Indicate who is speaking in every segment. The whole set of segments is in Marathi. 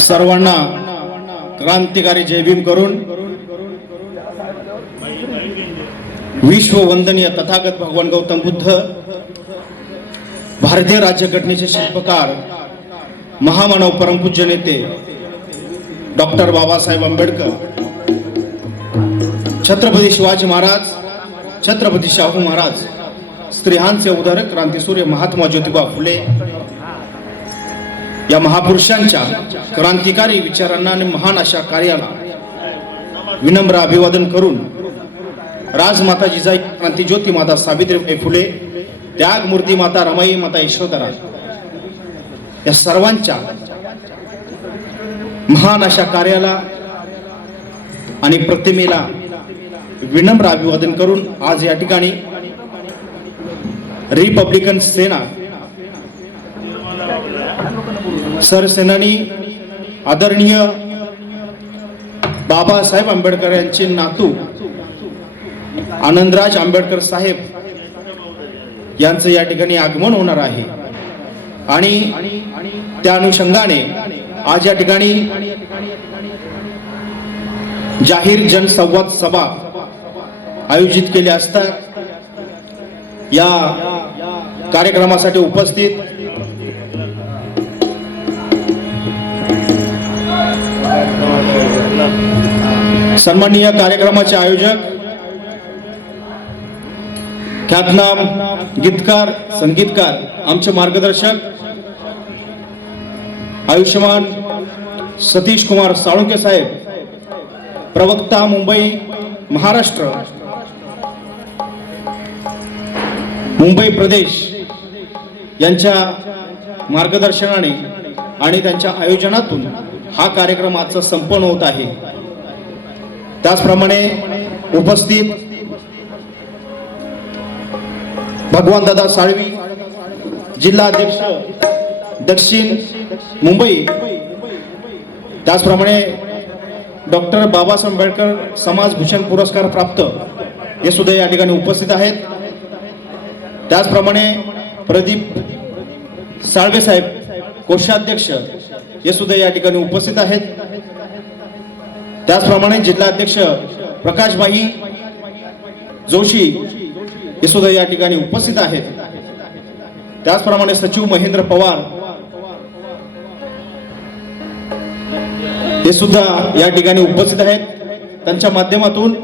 Speaker 1: सर्वांना क्रांतिकारी जयभीम करून विश्व वंदनीय तथागत भगवान गौतम बुद्ध भारतीय राज्यघटनेचे शिल्पकार महामानव परमपूज्य नेते डॉक्टर बाबासाहेब आंबेडकर छत्रपती शिवाजी महाराज छत्रपती शाहू महाराज स्त्रियांचे उदाहरक क्रांतीसूर्य महात्मा ज्योतिबा फुले या महापुरुषांच्या क्रांतिकारी विचारांना आणि महान अशा कार्याला विनम्र अभिवादन करून राजमाता जिजाई क्रांतीज्योती माता सावित्रीबाई फुले त्यागमूर्ती माता रमाई माता यशोधरा या सर्वांच्या महान अशा कार्याला आणि प्रतिमेला विनम्र अभिवादन करून आज या ठिकाणी रिपब्लिकन सेना सरसेनानी आदरणीय बाबासाहेब आंबेडकर यांचे नातू आनंदराज आंबेडकर साहेब यांचं या ठिकाणी आगमन होणार आहे. आणि त्या अनुषंगाने आज या ठिकाणी जाहीर जनसंवाद सभा आयोजित केली असतात. या कार्यक्रमासाठी उपस्थित सन्माननीय कार्यक्रमाचे आयोजक ख्यातनाम गीतकार संगीतकार आमचे मार्गदर्शक आयुष्यमान सतीश कुमार साळुंके साहेब प्रवक्ता मुंबई महाराष्ट्र मुंबई प्रदेश यांच्या मार्गदर्शनाने आणि त्यांच्या आयोजनातून हा कार्यक्रम आजचा संपन्न होत आहे. त्याचप्रमाणे उपस्थित भगवान दादा साळवी जिल्हा अध्यक्ष दक्षिण मुंबई त्याचप्रमाणे डॉक्टर बाबासाहेब आंबेडकर समाज भूषण पुरस्कार प्राप्त हे सुद्धा या ठिकाणी उपस्थित आहेत. त्याचप्रमाणे प्रदीप साळवे साहेब कोषाध्यक्ष हे सुद्धा या ठिकाणी उपस्थित आहेत. त्याचप्रमाणे जिल्हाध्यक्ष प्रकाशभाई जोशी हे सुद्धा या ठिकाणी उपस्थित आहेत. त्याचप्रमाणे सचिव महेंद्र पवार हे सुद्धा या ठिकाणी उपस्थित आहेत. त्यांच्या माध्यमातून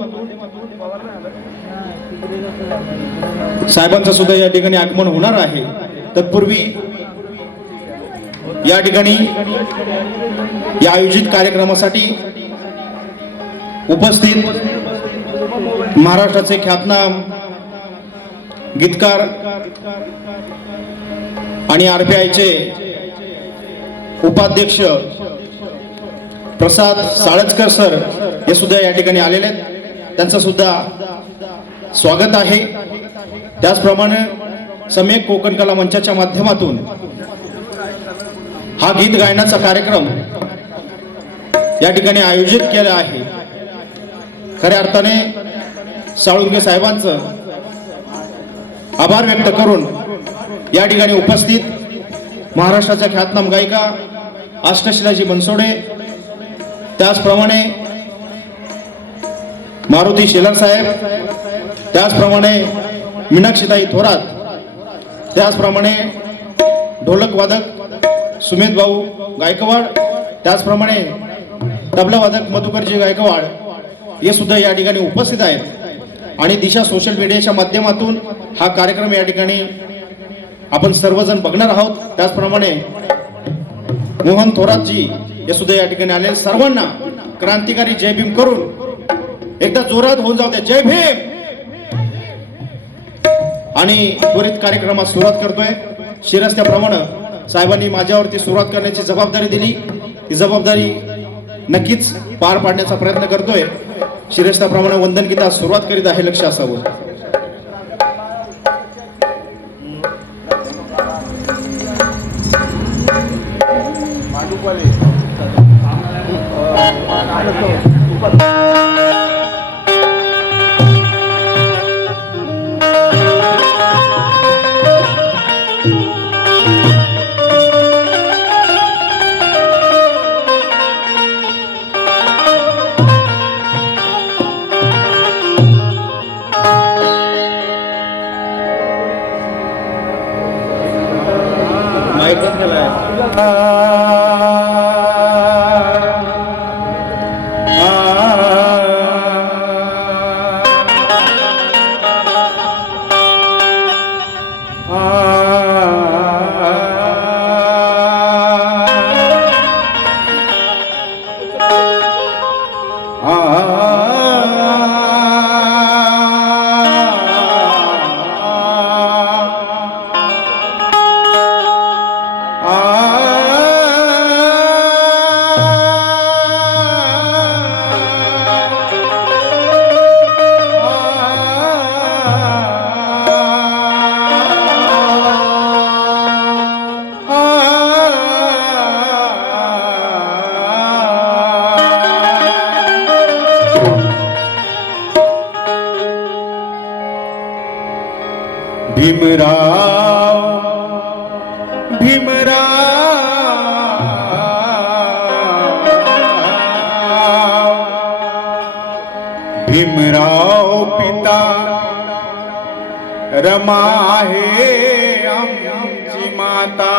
Speaker 1: साहेबांचं सुद्धा या ठिकाणी आगमन होणार आहे. तत्पूर्वी या ठिकाणी या आयोजित कार्यक्रमासाठी उपस्थित महाराष्ट्राचे ख्यातनाम गीतकार आणि आरपीआयचे उपाध्यक्ष प्रसाद साळजकर सर हे सुद्धा या ठिकाणी आलेले आहेत. त्यांचं सुद्धा स्वागत आहे. त्याचप्रमाणे समेक कोकण कला मंचाच्या माध्यमातून हा गीत गायनाचा कार्यक्रम या ठिकाणी आयोजित केला आहे. खऱ्या अर्थाने साळुंगे साहेबांचं आभार व्यक्त करून या ठिकाणी उपस्थित महाराष्ट्राच्या ख्यातनाम गायिका अष्टशिलाजी बनसोडे त्याचप्रमाणे मारुती शेलर साहेब त्याचप्रमाणे मीनाक्षीताई थोरात त्याचप्रमाणे ढोलक वादक भाऊ गायकवाड त्याचप्रमाणे तबलावादक मधुकरजी गायकवाड हे सुद्धा या ठिकाणी उपस्थित आहेत. आणि दिशा सोशल मीडियाच्या माध्यमातून हा कार्यक्रम या ठिकाणी आपण सर्वजण बघणार आहोत. त्याचप्रमाणे मोहन थोरातजी हे सुद्धा या ठिकाणी आले सर्वांना क्रांतिकारी जय भीम करून एकदा जोरात होऊन जाऊ द्या. जय भीम! आणि त्वरित कार्यक्रमात सुरुवात करतोय. शिरस्त्याप्रमाणे साहेबांनी माझ्यावरती सुरुवात करण्याची जबाबदारी दिली. ती जबाबदारी नक्कीच पार पाडण्याचा प्रयत्न करतोय. शिरस्ताप्रमाणे वंदन गीता सुरुवात करीत आहे लक्ष असावं.
Speaker 2: रमा आहे आमची माता.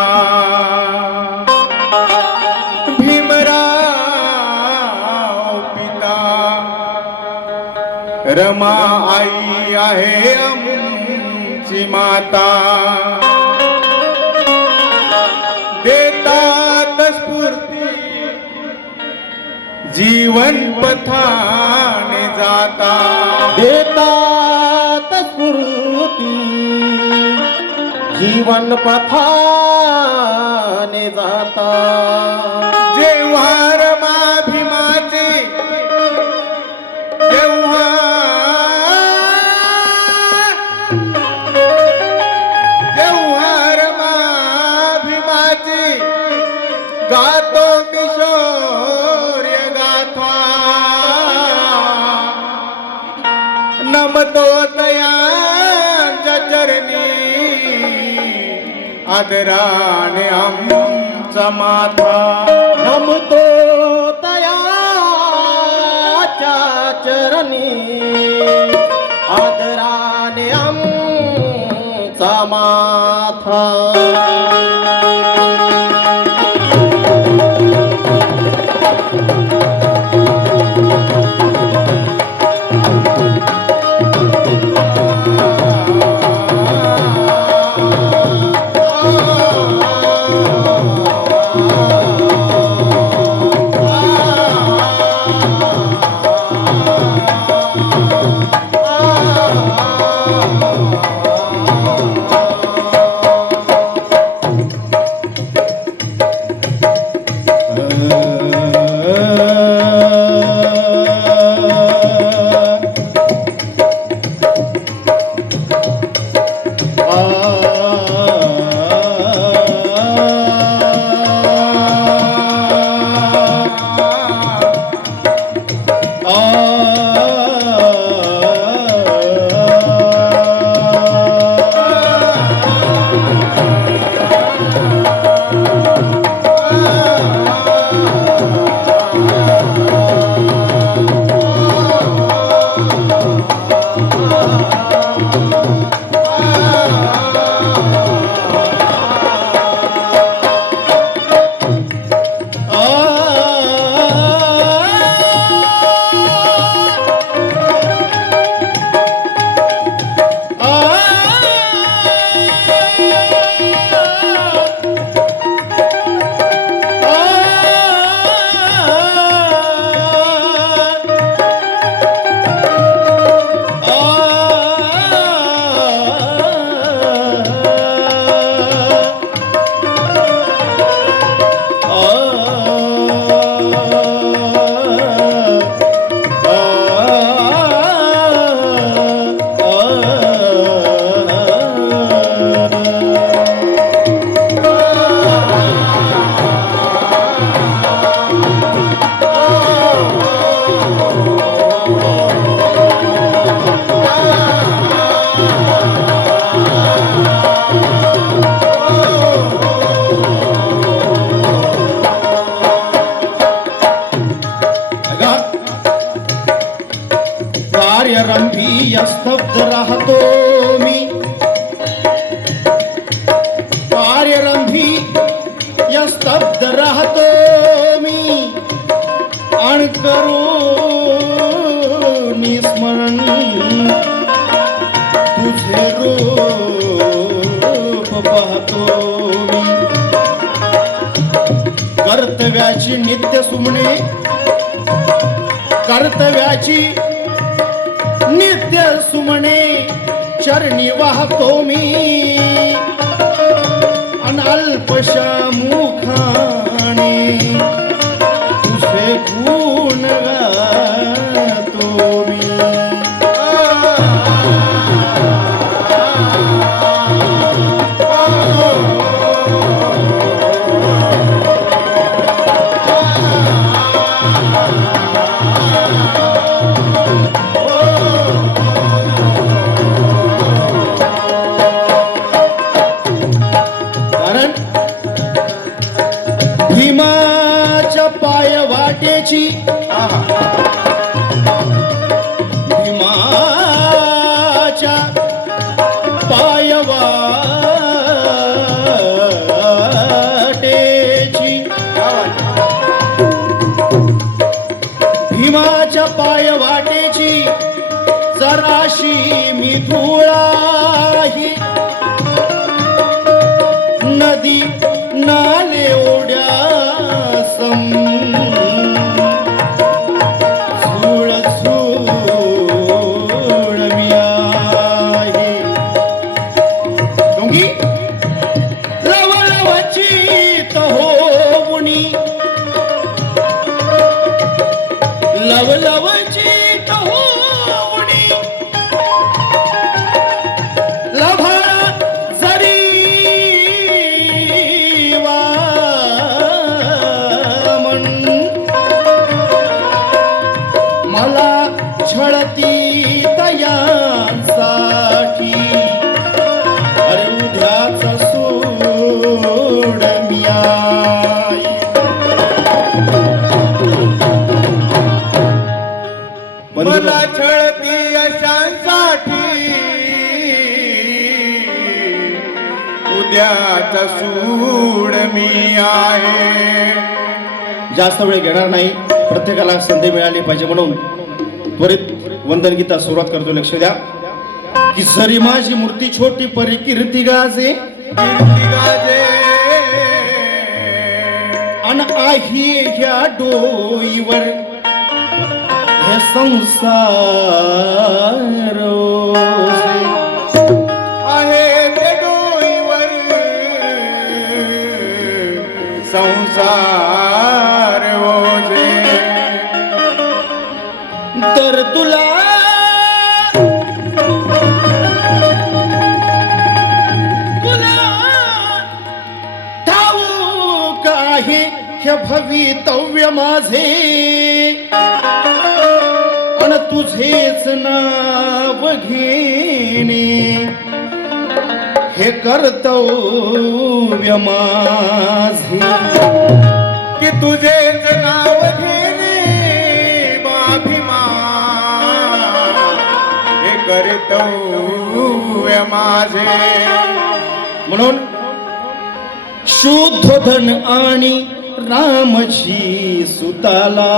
Speaker 2: भीमराव पिता. रमा आई आहे आमची माता. देतात स्फूर्ती. जीवन पथाने जाता.
Speaker 3: देतात जीवन पथाने जाता।
Speaker 2: जेव्हा रमा भीमाचे जेव्हा जेव्हा रमा भीमाची गातो किशोर्य आदराने आमचा माथा नमतो तयाच्या चरणी. आदराने आमचा माथा
Speaker 3: रंभी स्तब्ध राहतो मी. कार्यरंभी स्तब्ध राहतो मी.
Speaker 1: आणि करू निस्मरण तुझे रूप पाहतो मी. कर्तव्याची नित्य सुमणे कर्तव्याची म्हणे चरणी वाहतो मी. अनल्पशा मुखा आहे. जास्त वेळ घेणार नाही. प्रत्येकाला संधी मिळाली पाहिजे म्हणून त्वरित वंदन गीता सुरुवात करतो. लक्ष द्या. की सरी माझी मूर्ती छोटी परी कीर्ती गाजे.
Speaker 2: गाजे.
Speaker 1: अन आहे डोईवर हे संसार. तर तुला तुला ठाऊ काही हे भवितव्य माझे. अन तुझेच नाव घेणे. हे कर्तव्य माझे.
Speaker 2: की तुझेच नाव घेणे बाभिमान हे कर्तव्य माझे.
Speaker 1: म्हणून शुद्ध धन आणि रामची सुताला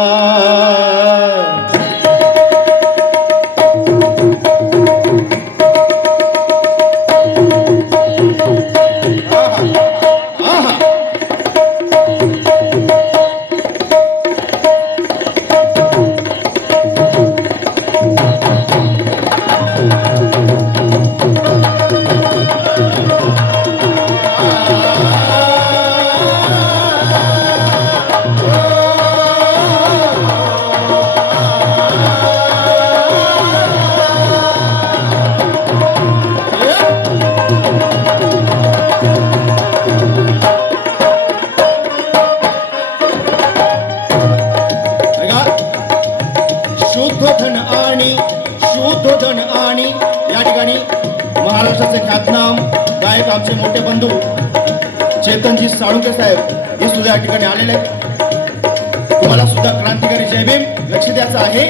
Speaker 1: चेतनजी साहेब हे सुद्धा या ठिकाणी आलेले आहेत. तुम्हाला सुद्धा क्रांतिकारी जय भीम लक्ष द्यायचं आहे.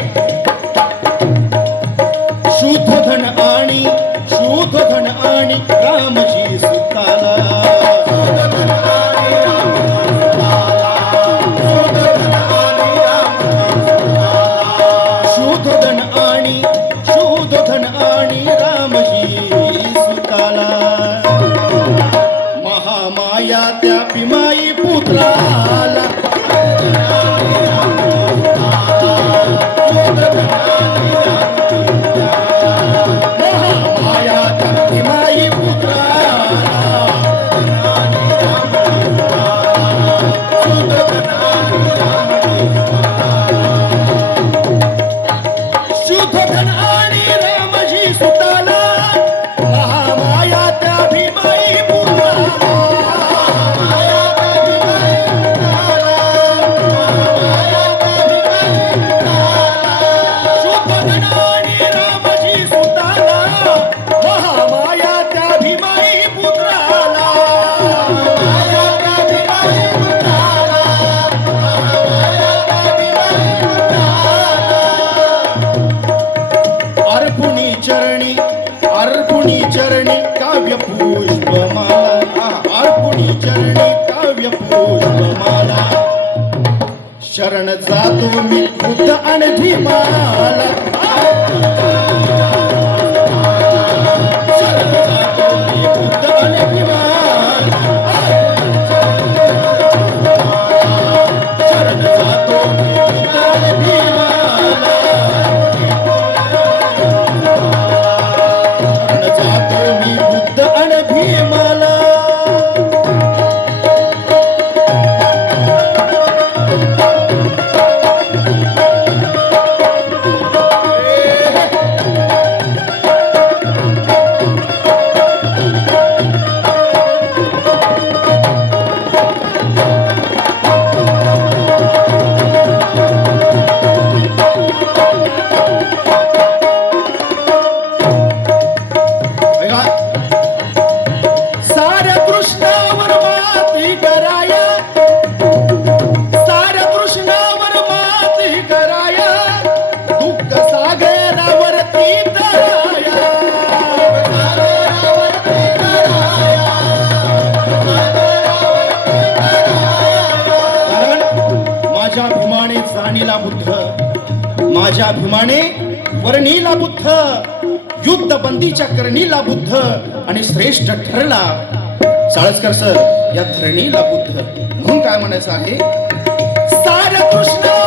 Speaker 1: बुद्ध आणि माझ्या भीमाने वर्णीला बुद्ध युद्ध बंदीच्या करणीला बुद्ध आणि श्रेष्ठ ठरला. साळसकर सर या धरणीला बुद्ध. म्हणून काय म्हणायचं आहे? सार कृष्ण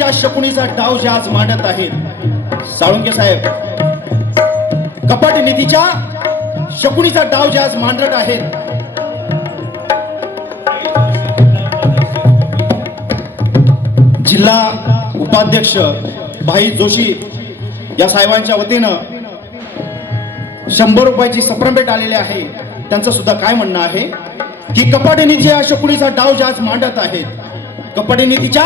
Speaker 1: ज्या शकुनीचा डाव जे आज मांडत आहेत साळुंके साहेब कपट नीतीच्या शकुनीचा डाव जे आज मांडत आहेत जिल्हा उपाध्यक्ष भाई जोशी या साहेबांच्या वतीनं शंभर रुपयाची सप्रमेट आलेली आहे. त्यांचं सुद्धा काय म्हणणं आहे? की कपाटी निधीच्या शकुनीचा डाव जे आज मांडत आहेत कपाटी निधीच्या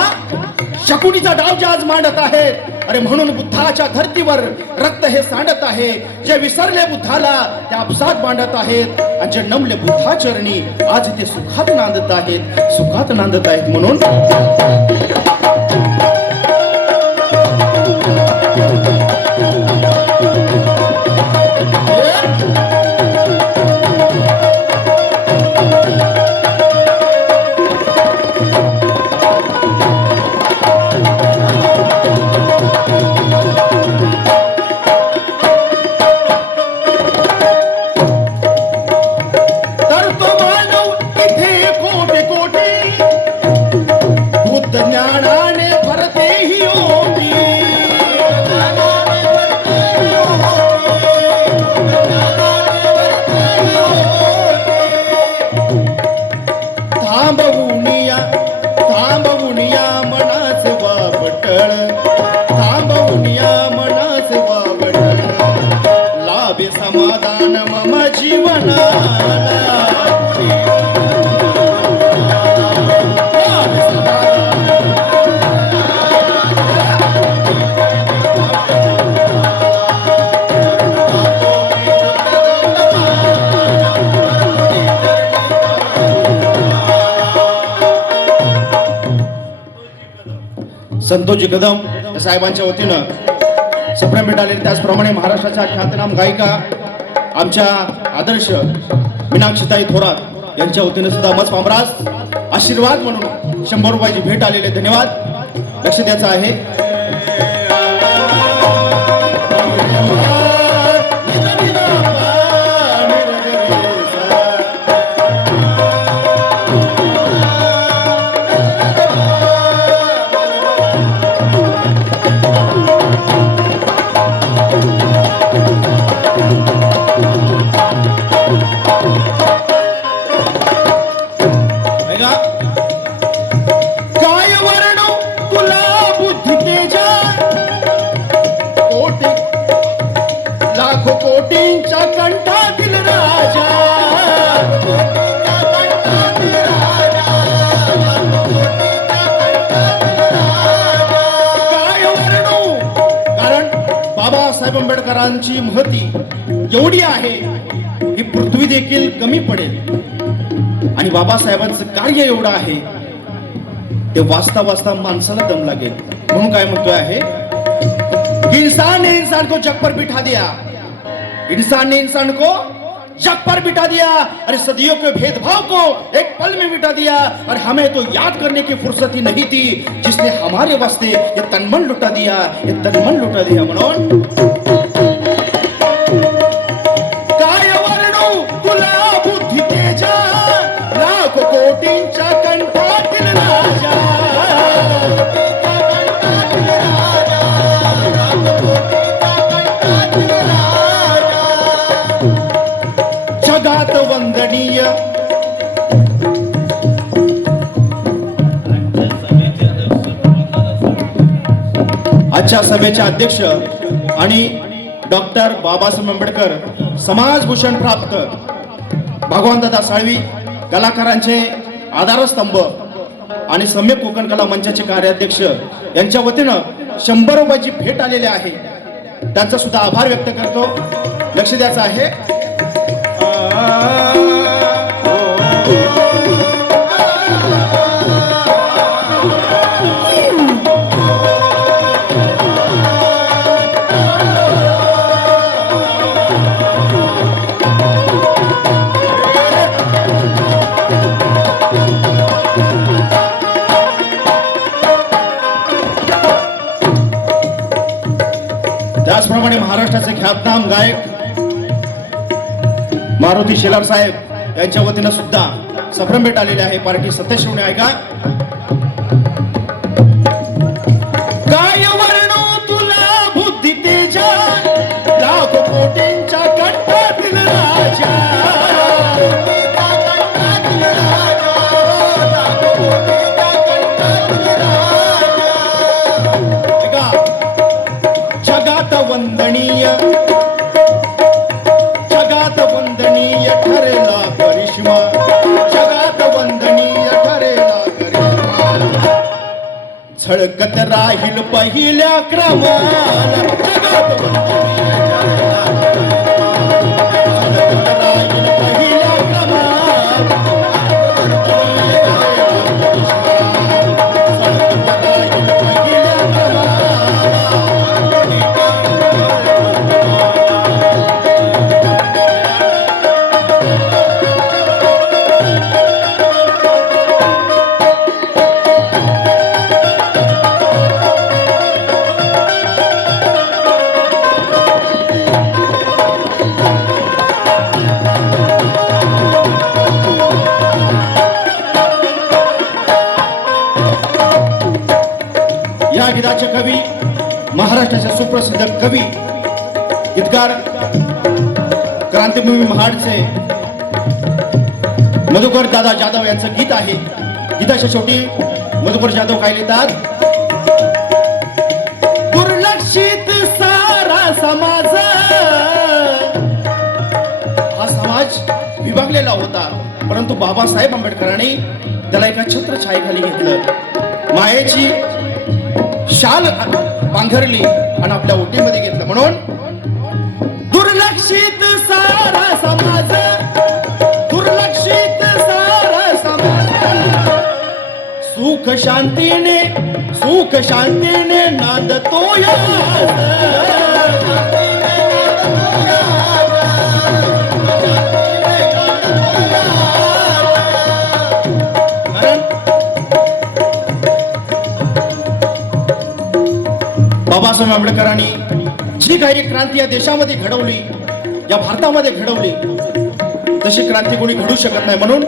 Speaker 1: शकुनीचा डाव जे आज मांडत आहेत अरे म्हणून बुद्धाच्या धर्तीवर रक्त हे सांडत आहे जे विसरले बुद्धाला ते आपसात मांडत आहेत. आणि जे नमले बुद्धाचरणी आज ते सुखात नांदत आहेत सुखात नांदत आहेत म्हणून. संतोषजी कदम या साहेबांच्या वतीनं सप्रेम भेट आले त्याचप्रमाणे महाराष्ट्राच्या ख्यातनाम गायिका आमच्या आदर्श मीनाक्षिताई थोरात यांच्या वतीनं सुद्धा मच पामरास आशीर्वाद म्हणून शंभर रुपयाची भेट आलेले धन्यवाद. लक्ष द्यायचं आहे. बाबासाहेबांचं कार्य एवढं आहे, ते वाचता वाचता माणसाला दम लागेल. म्हणून काय म्हणतोय इंसान ने इंसान को जग पर बिठा दिया. इंसान ने इंसान को जग पर बिठा दिया. अरे सदियों के भेदभाव को एक पल में मिटा दिया. और हमें तो याद करने की फुर्सत ही नहीं थी, जिसने हमारे वास्ते ये तनमन लुटा दिया, ये तनमन लुटा दिया म्हणून आजच्या सभेचे अध्यक्ष आणि डॉक्टर बाबासाहेब आंबेडकर समाजभूषण प्राप्त भगवानदादा साळवी कलाकारांचे आधारस्तंभ आणि सम्यक कोकण कला मंचाचे कार्याध्यक्ष यांच्या वतीनं शंभर रुपयाची भेट आलेली आहे. त्यांचा सुद्धा आभार व्यक्त करतो. लक्ष द्यायचं आहे. त्याचप्रमाणे महाराष्ट्राचे ख्यातनाम गायक मारुती शेलार साहेब यांच्या वतीनं सुद्धा सफरम भेट आलेले आहे. पार्टी सत्यशिवने ऐका जगत राहील पहिल्या क्रमाला. सुप्रसिद्ध कवी गीतकार क्रांतीभूमी महाडचे मधुकर दादा जाधव यांचं गीत आहे. गीताच्या शेवटी मधुकर जाधव काय लिहितात? दुर्लक्षित सारा समाज. हा समाज विभागलेला होता परंतु बाबासाहेब आंबेडकरांनी त्याला एका छत्रछायेखाली घेतलं. मायेची शाल पांघरली आणि आपल्या ओटीमध्ये घेतलं. म्हणून दुर्लक्षित सारा समाज दुर्लक्षित सारा समाज. सुख शांतीने सुख शांतीने नांदतो या बाबासाहेब आंबेडकरांनी जी काही क्रांती या देशामध्ये घडवली या भारतामध्ये घडवली तशी क्रांती कोणी घडू शकत नाही. म्हणून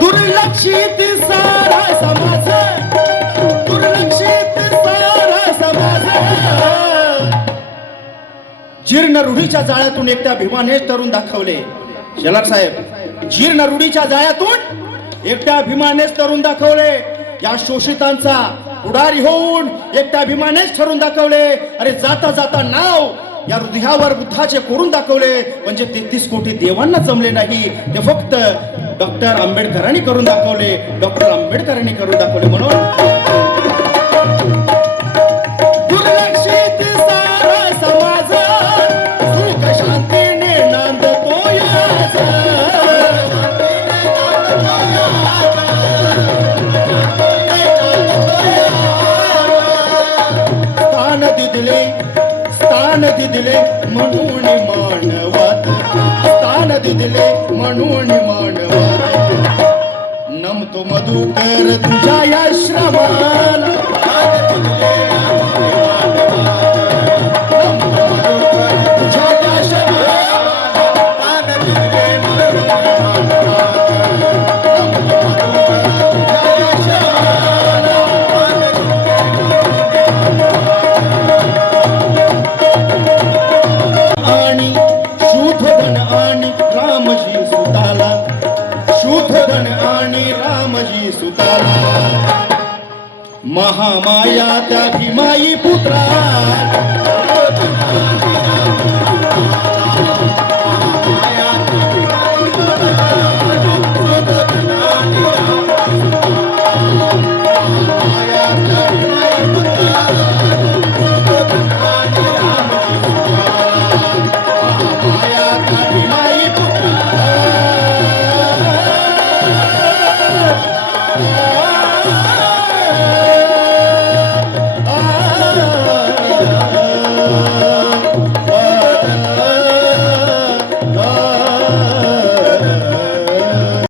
Speaker 1: दुर्लक्षित सारा समाज दुर्लक्षित सारा समाज. जीर्ण रूढीच्या जाळ्यातून एकट्या भीमानेच तरुण दाखवले. शेलार साहेब जीर्ण रूढीच्या जाळ्यातून एकट्या भीमानेच तरुण दाखवले. या शोषितांचा पुढारी होऊन एकट्या अभिमानेच ठरून दाखवले. अरे जाता जाता नाव या हृदयावर बुद्धाचे करून दाखवले. म्हणजे तेहतीस कोटी देवांना जमले नाही. ते फक्त डॉक्टर आंबेडकरांनी करून दाखवले. डॉक्टर आंबेडकरांनी करून दाखवले म्हणून. दिले म्हणून मानवात स्थान दिले म्हणून मानवात नमतो मधुकर तुझ्या या श्रमाला.